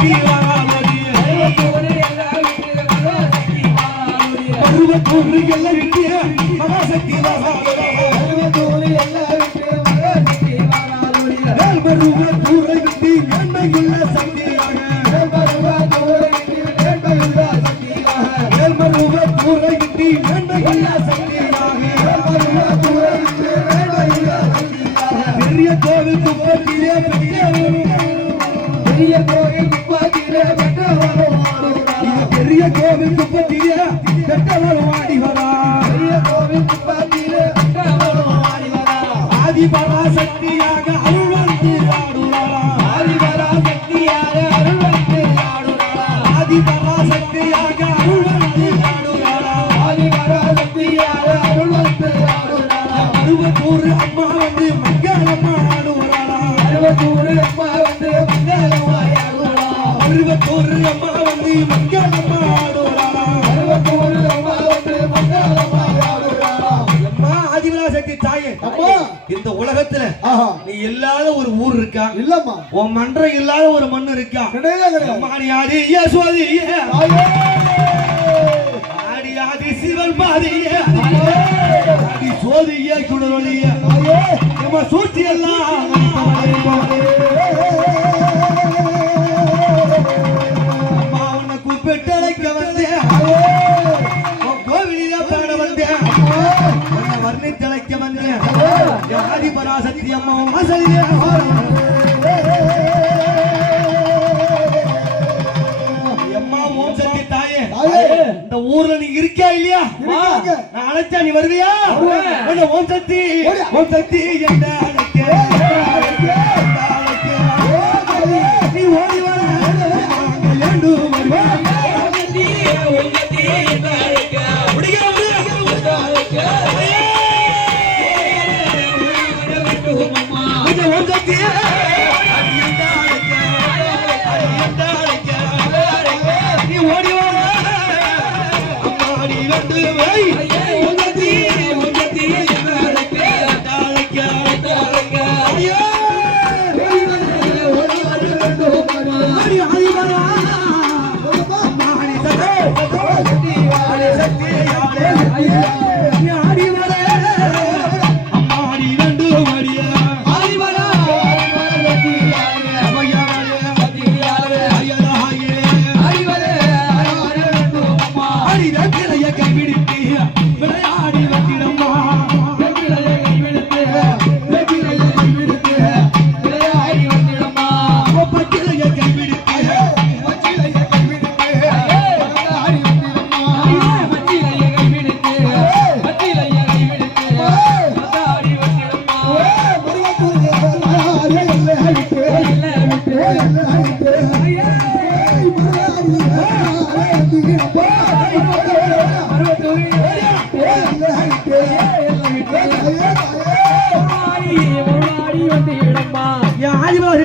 சக்தி வாராளோடிய பருவத்தூர் எல்லாம் விட்டு மகாசக்தி வாராளோடிய மேல்மருவத்தூரை விட்டு மேன்மையுள்ள சக்தியாக மேல்மருவத்தூரை விட்டு மேன்மையுள்ள சக்தியாக பெரிய கோவில் குப்பத்திலே பெரிய இது பராசக்தியாக அருள் வந்து ஆடுவாரா? ஆதி பராசக்தியாக அருள் வந்து ஆடுவாரா உலகத்துல நீ இல்லாத ஒரு ஊர் இருக்கா? இல்லம்மா. உன் மன்றம் இல்லாத ஒரு மண் இருக்கா? தாயே! ஆடி ஆதி சிவன் பாதிய ஆதி சோதிய தாயே! நம்ம சூழ்ச்சி எல்லாம் அம்மா உன்னை கூப்பிட்டழைக்க வந்தேன். என் ஆதி பராசக்தி அம்மா ஓம் சக்தி தாயே. தாயே! இந்த ஊர்ல நீ இருக்கியா இல்லையா. நான் அழைச்சா நீ வருவியா? ஓம் சக்தி. ஓம் சக்தி என்ற வந்து வை. ஓம்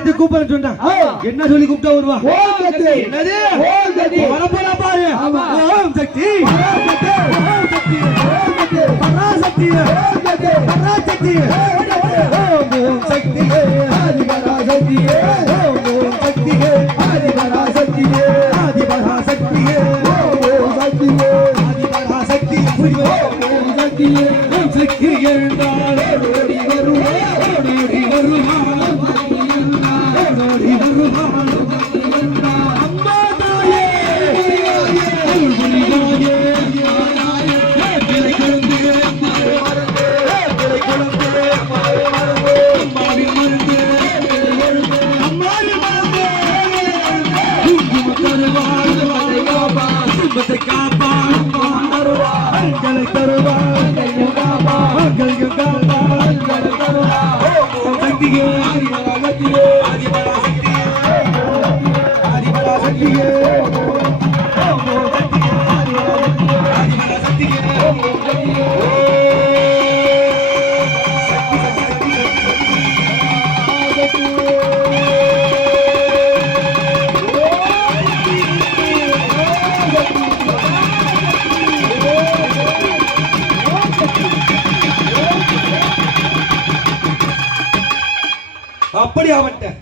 கத்து கூப்பிட சொன்னா என்ன சொல்லி கூப்பிட்டா வருவா ஓம் சக்தி என்னது ஓம் சக்தி வரப்போறா பாரு ஓம் சக்தி ஓம் சக்தி ஓம் சக்தி பராசக்தி ஓம் சக்தி பராசக்தி ஓம் சக்தி ஆதி பராசக்தி ஓம் சக்தி ஆதி பராசக்தி ஆதி பராசக்தி ஓம் சக்தி ஆதி பராசக்தி ஓம் சக்தி ஓம் சக்தி என்றால் சக்தியே அதிபரா சக்தியே அதிபரா சக்தியே அப்படி அவன்கிட்ட?